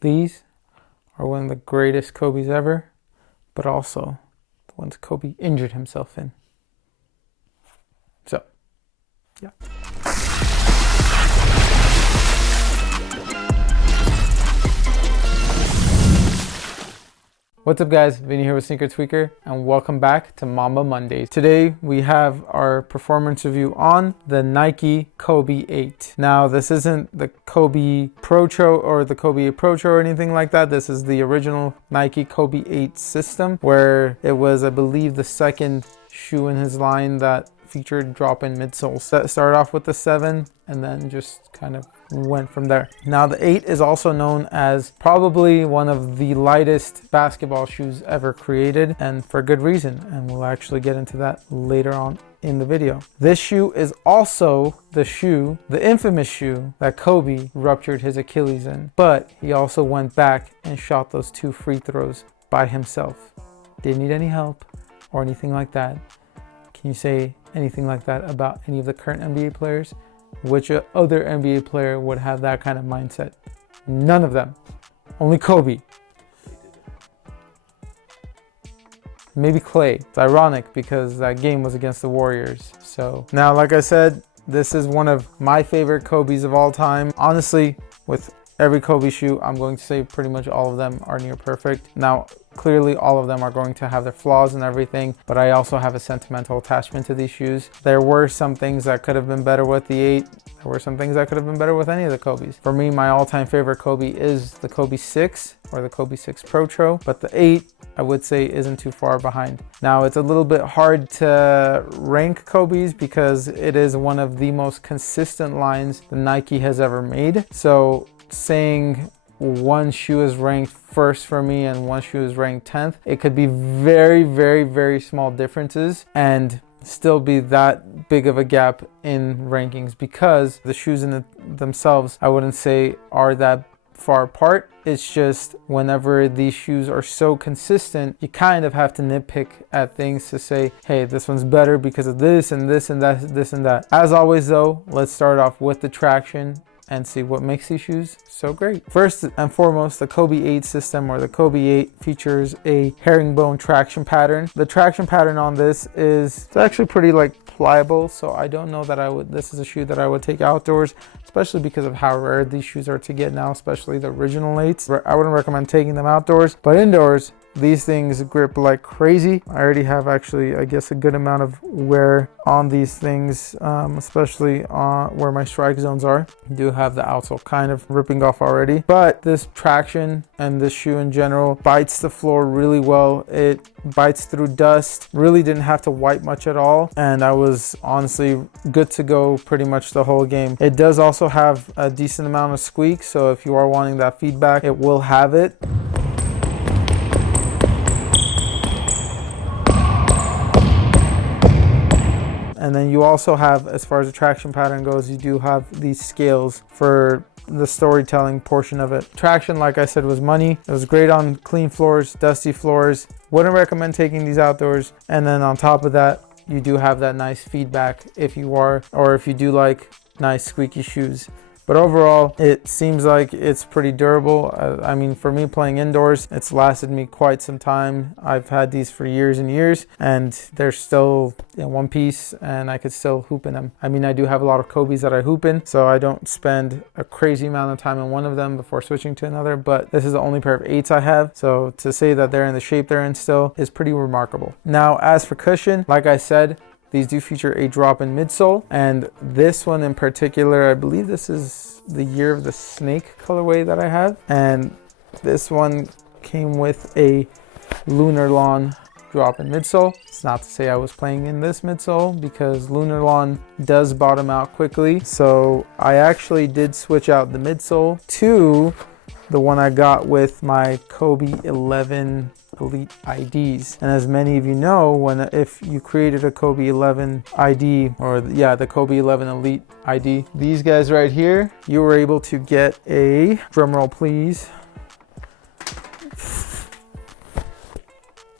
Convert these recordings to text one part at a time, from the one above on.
These are one of the greatest Kobe's ever, but also the ones Kobe injured himself in. So, yeah. What's up guys, Vinny here with Sneaker Tweaker, and welcome back to Mamba Mondays. Today we have our performance review on the Nike Kobe 8. Now this isn't the Kobe Pro or the Kobe Pro or anything like that. This is the original Nike Kobe 8 system, where it was, I believe, the second shoe in his line that featured drop-in midsole. Started off with the 7 and then just kind of went from there. Now the 8 is also known as probably one of the lightest basketball shoes ever created, and for good reason, and we'll actually get into that later on in the video. This shoe is also the infamous shoe that Kobe ruptured his Achilles in, but he also went back and shot those 2 free throws by himself. Didn't need any help or anything like that. Can you say anything like that about any of the current NBA players? Which other NBA player would have that kind of mindset? None of them. Only Kobe. Maybe Clay. It's ironic because that game was against the Warriors. So now, like I said, this is one of my favorite Kobe's of all time. Honestly, with every Kobe shoe, I'm going to say pretty much all of them are near perfect. Now, clearly all of them are going to have their flaws and everything, but I also have a sentimental attachment to these shoes. There were some things that could have been better with the 8. There were some things that could have been better with any of the Kobe's. For me, my all-time favorite Kobe is the Kobe 6 or the Kobe 6 Pro, but the 8, I would say, isn't too far behind. Now, it's a little bit hard to rank Kobe's because it is one of the most consistent lines that Nike has ever made. So saying one shoe is ranked first for me and one shoe is ranked 10th, it could be very, very, very small differences and still be that big of a gap in rankings, because the shoes in themselves, I wouldn't say are that far apart. It's just whenever these shoes are so consistent, you kind of have to nitpick at things to say, hey, this one's better because of this and this and that, this and that. As always though, let's start off with the traction and see what makes these shoes so great. First and foremost, the Kobe 8 system, or the Kobe 8, features a herringbone traction pattern. The traction pattern on this is, it's actually pretty pliable, so I don't know that this is a shoe that I would take outdoors, especially because of how rare these shoes are to get now, especially the original 8s. I wouldn't recommend taking them outdoors, but indoors, these things grip like crazy. I already have actually, I guess, a good amount of wear on these things, especially where my strike zones are. I do have the outsole kind of ripping off already, but this traction and this shoe in general bites the floor really well. It bites through dust, really didn't have to wipe much at all, and I was honestly good to go pretty much the whole game. It does also have a decent amount of squeak, so if you are wanting that feedback, it will have it. And then you also have, as far as the traction pattern goes, you do have these scales for the storytelling portion of it. Traction, like I said, was money. It was great on clean floors, dusty floors. Wouldn't recommend taking these outdoors. And then on top of that, you do have that nice feedback if you do like nice squeaky shoes. But overall, it seems like it's pretty durable. I mean, for me playing indoors, it's lasted me quite some time. I've had these for years and years, and they're still in one piece, and I could still hoop in them. I mean, I do have a lot of Kobe's that I hoop in, so I don't spend a crazy amount of time in one of them before switching to another, but this is the only pair of 8s I have. So to say that they're in the shape they're in still is pretty remarkable. Now, as for cushion, like I said, these do feature a drop-in midsole, and this one in particular, I believe this is the Year of the Snake colorway that I have, and this one came with a Lunar Lawn drop-in midsole. It's not to say I was playing in this midsole, because Lunar Lawn does bottom out quickly, so I actually did switch out the midsole to the one I got with my Kobe 11 Elite IDs. And as many of you know, if you created a Kobe 11 ID, or the Kobe 11 Elite ID, these guys right here, you were able to get a, drumroll please,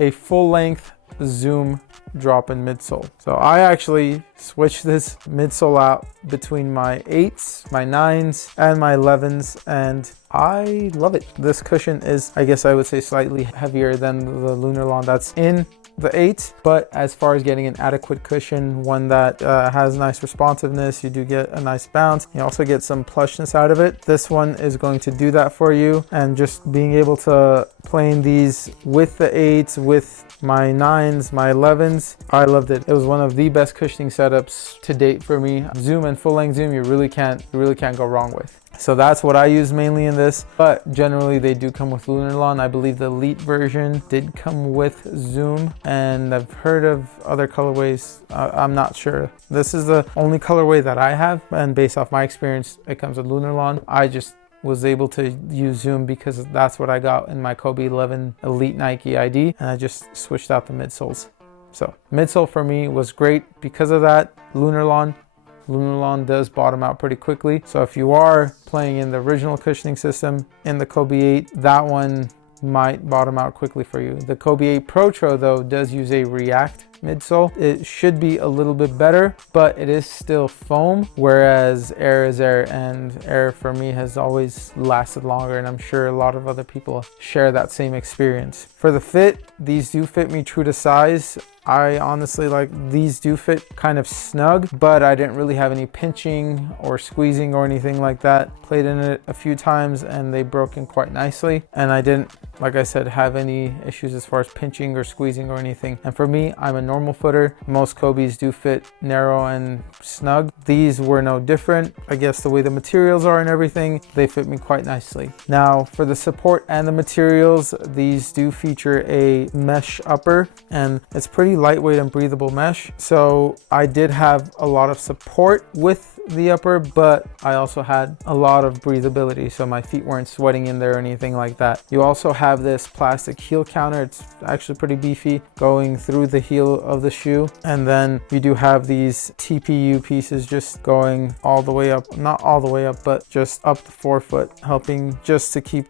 a full length Zoom drop in midsole. So I actually switched this midsole out between my 8s, my 9s, and my 11s, and I love it. This cushion is, I guess I would say, slightly heavier than the Lunarlon that's in the 8, but as far as getting an adequate cushion, one that has nice responsiveness, you do get a nice bounce. You also get some plushness out of it. This one is going to do that for you, and just being able to playing these with the 8s, with my 9s, my 11s, I loved it. It was one of the best cushioning setups to date for me. Zoom and full length zoom, you really can't go wrong with. So that's what I use mainly in this, but generally they do come with Lunarlon. I believe the Elite version did come with Zoom, and I've heard of other colorways. I'm not sure. This is the only colorway that I have, and based off my experience, it comes with Lunarlon. I just was able to use Zoom because that's what I got in my Kobe 11 Elite Nike ID, and I just switched out the midsoles. So midsole for me was great because of that. Lunarlon does bottom out pretty quickly. So if you are playing in the original cushioning system in the Kobe 8, that one might bottom out quickly for you. The Kobe 8 Pro though does use a React midsole. It should be a little bit better, but it is still foam, whereas Air is Air, and Air for me has always lasted longer, and I'm sure a lot of other people share that same experience. For the fit, these do fit me true to size. I honestly, like, these do fit kind of snug, but I didn't really have any pinching or squeezing or anything like that. Played in it a few times and they broke in quite nicely, and I didn't, like I said, have any issues as far as pinching or squeezing or anything. And for me, I'm a normal footer. Most Kobe's do fit narrow and snug. These were no different. I guess the way the materials are and everything, they fit me quite nicely. Now for the support and the materials, these do feature a mesh upper, and it's pretty lightweight and breathable mesh. So I did have a lot of support with the upper, but I also had a lot of breathability, so my feet weren't sweating in there or anything like that. You also have this plastic heel counter. It's actually pretty beefy, going through the heel of the shoe, and then you do have these TPU pieces just going all the way up, not all the way up, but just up the forefoot, helping just to keep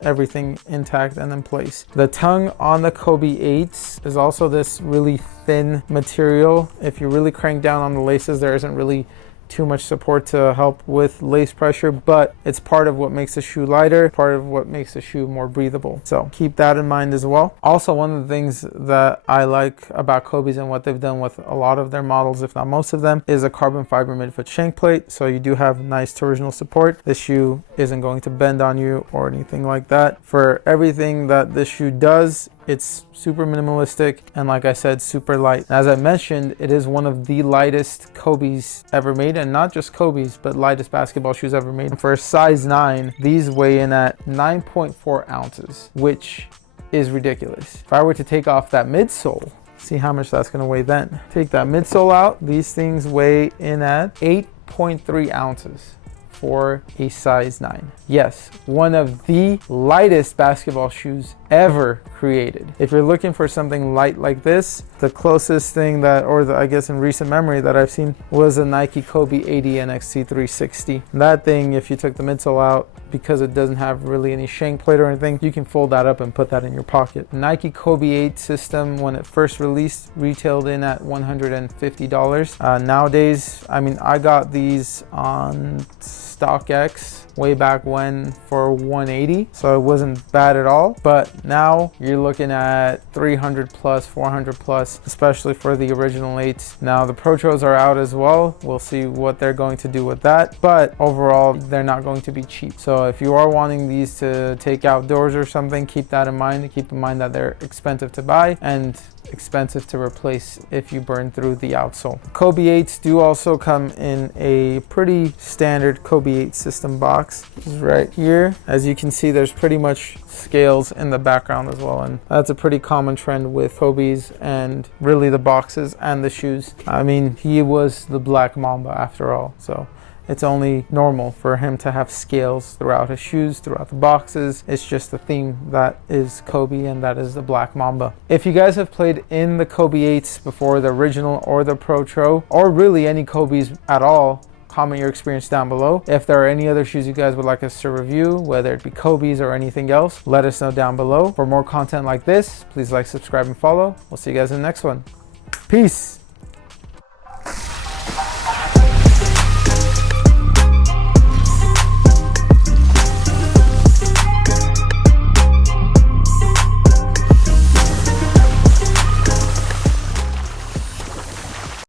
everything intact and in place. The tongue on the Kobe 8s is also this really thin material. If you really crank down on the laces, there isn't really too much support to help with lace pressure, but it's part of what makes the shoe lighter, part of what makes the shoe more breathable. So keep that in mind as well. Also, one of the things that I like about Kobe's and what they've done with a lot of their models, if not most of them, is a carbon fiber midfoot shank plate. So you do have nice torsional support. This shoe isn't going to bend on you or anything like that. For everything that this shoe does, it's super minimalistic, and like I said, super light. As I mentioned, it is one of the lightest Kobe's ever made, and not just Kobe's, but lightest basketball shoes ever made. For a size 9, these weigh in at 9.4 ounces, which is ridiculous. If I were to take off that midsole, see how much that's gonna weigh then. Take that midsole out, these things weigh in at 8.3 ounces. For a size 9. Yes, one of the lightest basketball shoes ever created. If you're looking for something light like this, the closest thing that, I guess in recent memory that I've seen, was a Nike Kobe 80 NXT 360. That thing, if you took the midsole out, because it doesn't have really any shank plate or anything, you can fold that up and put that in your pocket. Nike Kobe 8 system, when it first released, retailed in at $150. Nowadays, I mean, I got these on StockX way back when for $180, so it wasn't bad at all. But now you're looking at $300 plus, $400 plus, especially for the original 8s. Now the Protros are out as well. We'll see what they're going to do with that, but overall they're not going to be cheap. So if you are wanting these to take outdoors or something, keep that in mind. Keep in mind that they're expensive to buy and expensive to replace if you burn through the outsole. Kobe 8s do also come in a pretty standard Kobe 8 system box. This is right here. As you can see, there's pretty much scales in the background as well, and that's a pretty common trend with Kobe's and really the boxes and the shoes. I mean, he was the Black Mamba after all, so it's only normal for him to have scales throughout his shoes, throughout the boxes. It's just a theme that is Kobe, and that is the Black Mamba. If you guys have played in the Kobe 8s before, the original or the Protro, or really any Kobe's at all, comment your experience down below. If there are any other shoes you guys would like us to review, whether it be Kobe's or anything else, let us know down below. For more content like this, please like, subscribe, and follow. We'll see you guys in the next one. Peace.